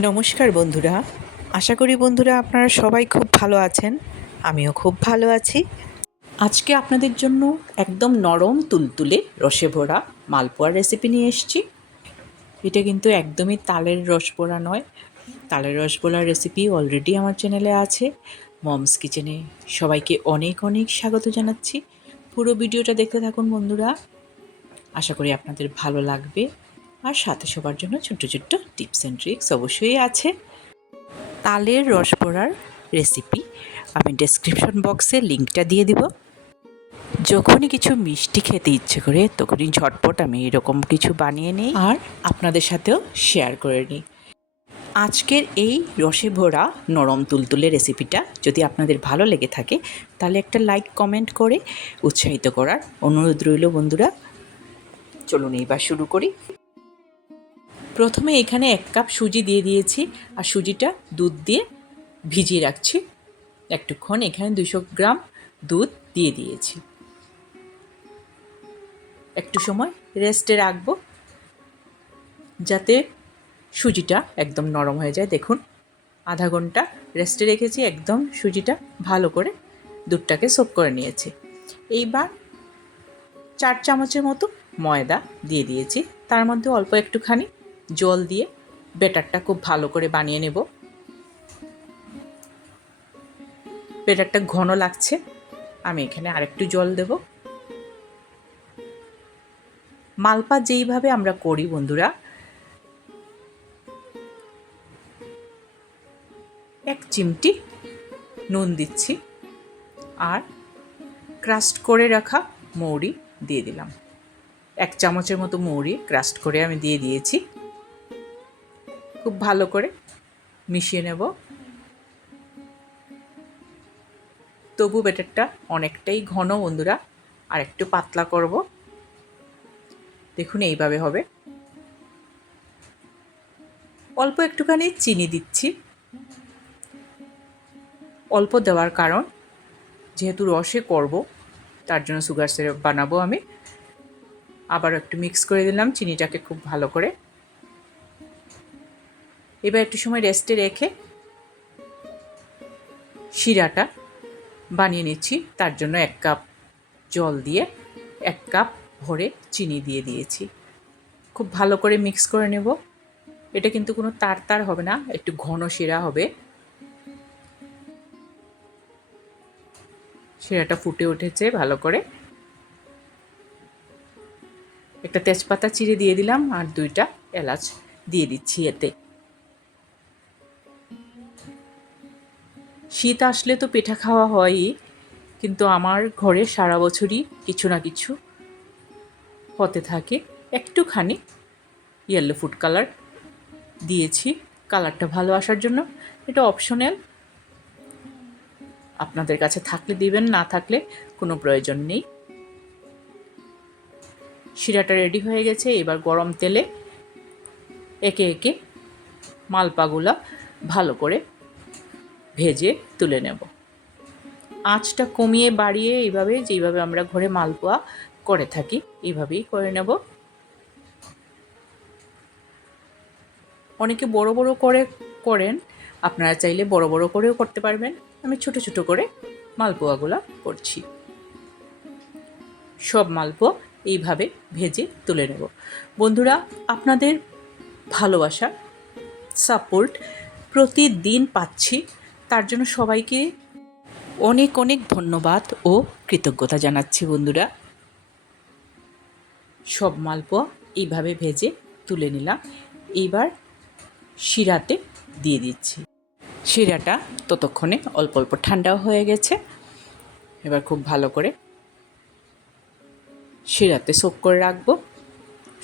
নমস্কার বন্ধুরা, আশা করি বন্ধুরা আপনারা সবাই খুব ভালো আছেন। আমিও খুব ভালো আছি। আজকে আপনাদের জন্য একদম নরম তুলতুলে রসে ভরা মালপোয়ার রেসিপি নিয়ে এসেছি। এটা কিন্তু একদমই তালের রসবড়া নয়। তালের রসবড়ার রেসিপি অলরেডি আমার চ্যানেলে আছে। মমস কিচেনে সবাইকে অনেক অনেক স্বাগত জানাচ্ছি। পুরো ভিডিওটা দেখতে থাকুন বন্ধুরা, আশা করি আপনাদের ভালো লাগবে। আর সাথে সবার জন্য ছোট্ট ছোট্ট টিপস অ্যান্ড ট্রিক্স অবশ্যই আছে। তালের রসবড়ার রেসিপি আমি ডেসক্রিপশন বক্সে লিঙ্কটা দিয়ে দিব। যখনই কিছু মিষ্টি খেতে ইচ্ছে করে তখনই ঝটপট আমি এরকম কিছু বানিয়ে নিই আর আপনাদের সাথেও শেয়ার করে নিই। আজকের এই রসে ভরা নরম তুলতুলে রেসিপিটা যদি আপনাদের ভালো লেগে থাকে তাহলে একটা লাইক কমেন্ট করে উৎসাহিত করার অনুরোধ রইল বন্ধুরা। চলুন এইবার শুরু করি। প্রথমে এখানে 1 কাপ সুজি দিয়ে দিয়েছি আর সুজিটা দুধ দিয়ে ভিজিয়ে রাখছি একটুক্ষণ। এখানে 200 গ্রাম দুধ দিয়ে দিয়েছি, একটু সময় রেস্টে রাখবো যাতে সুজিটা একদম নরম হয়ে যায়। দেখুন আধা ঘন্টা রেস্টে রেখেছি, একদম সুজিটা ভালো করে দুধটাকে সোক করে নিয়েছি। এইবার 4 চামচের মতো ময়দা দিয়ে দিয়েছি, তার মধ্যে অল্প একটুখানি জল দিয়ে ব্যাটারটা খুব ভালো করে বানিয়ে নেব। ব্যাটারটা ঘন লাগছে, আমি এখানে আরেকটু জল দেব। মালপা যেইভাবে আমরা করি বন্ধুরা, 1 চিমটি নুন দিচ্ছি আর ক্রাস্ট করে রাখা মৌরি দিয়ে দিলাম। 1 চামচের মতো মৌরি ক্রাস্ট করে আমি দিয়ে দিয়েছি। খুব ভালো করে মিশিয়ে নেব। তবু ব্যাটারটা অনেকটাই ঘন বন্ধুরা, আর একটু পাতলা করব। দেখুন এইভাবে হবে। অল্প একটুখানি চিনি দিচ্ছি, অল্প দেওয়ার কারণ যেহেতু রসে করব তার জন্য সুগার সিরাপ বানাবো আমি। আবার একটু মিক্স করে দিলাম চিনিটাকে খুব ভালো করে। এবার একটু সময় রেস্টে রেখে শিরাটা বানিয়ে নিচ্ছি। তার জন্য 1 কাপ জল দিয়ে 1 কাপ ভরে চিনি দিয়ে দিয়েছি। খুব ভালো করে মিক্স করে নেব। এটা কিন্তু কোনো তার হবে না, একটু ঘন শিরা হবে। শিরাটা ফুটে উঠেছে ভালো করে। একটা তেজপাতা চিড়ে দিয়ে দিলাম আর 2টা এলাচ দিয়ে দিচ্ছি এতে। শীত আসলে তো পিঠা খাওয়া হয়ই, কিন্তু আমার ঘরে সারা বছরই কিছু না কিছু হতে থাকে। একটুখানি ইয়েলো ফুড কালার দিয়েছি কালারটা ভালো আসার জন্য। এটা অপশনাল, আপনাদের কাছে থাকলে দিবেন, না থাকলে কোনো প্রয়োজন নেই। শিরাটা রেডি হয়ে গেছে। এবার গরম তেলে একে একে মালপাগুলা ভালো করে ভেজে তুলে নেব। আঁচটা কমিয়ে বাড়িয়ে এইভাবে যেইভাবে আমরা ঘরে মালপোয়া করে থাকি এইভাবেই করে নেব। অনেকে বড় বড় করেন, আপনারা চাইলে বড় বড় করেও করতে পারবেন। আমি ছোট ছোট করে মালপোয়াগুলো করছি। সব মালপোয়া এইভাবে ভেজে তুলে নেব। বন্ধুরা, আপনাদের ভালোবাসা সাপোর্ট প্রতিদিন পাচ্ছি, তার জন্য সবাইকে অনেক অনেক ধন্যবাদ ও কৃতজ্ঞতা জানাচ্ছি বন্ধুরা। সব মালপোয়া এইভাবে ভেজে তুলে নিলাম। এইবার শিরাতে দিয়ে দিচ্ছি। শিরাটা ততক্ষণে অল্প অল্প ঠান্ডাও হয়ে গেছে। এবার খুব ভালো করে শিরাতে সোক করে রাখবো।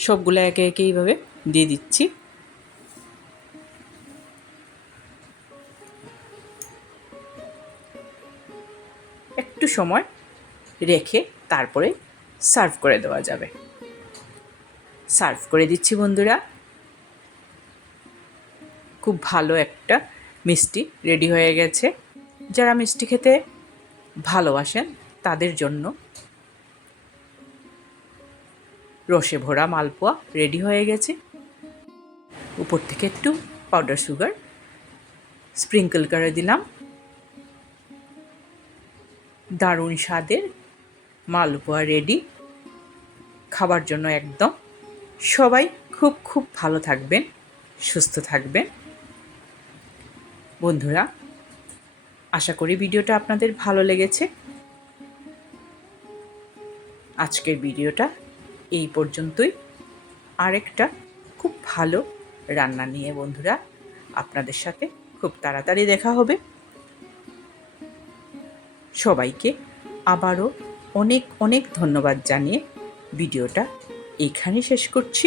সবগুলো একে একে এইভাবে দিয়ে দিচ্ছি। একটু সময় রেখে তারপরে সার্ভ করে দেওয়া যাবে। সার্ভ করে দিচ্ছি বন্ধুরা। খুব ভালো একটা মিষ্টি রেডি হয়ে গেছে। যারা মিষ্টি খেতে ভালোবাসেন তাদের জন্য রসে ভরা মালপোয়া রেডি হয়ে গেছে। উপর থেকে একটু পাউডার সুগার স্প্রিঙ্কল করে দিলাম। দারুণ স্বাদের মালপোয়া রেডি, খাবার জন্য একদম। সবাই খুব খুব ভালো থাকবেন, সুস্থ থাকবেন। বন্ধুরা, আশা করি ভিডিওটা আপনাদের ভালো লেগেছে। আজকের ভিডিওটা এই পর্যন্তই। আরেকটা খুব ভালো রান্না নিয়ে বন্ধুরা আপনাদের সাথে খুব তাড়াতাড়ি দেখা হবে। সবাইকে আবারও অনেক অনেক ধন্যবাদ জানিয়ে ভিডিওটা এইখানেই শেষ করছি।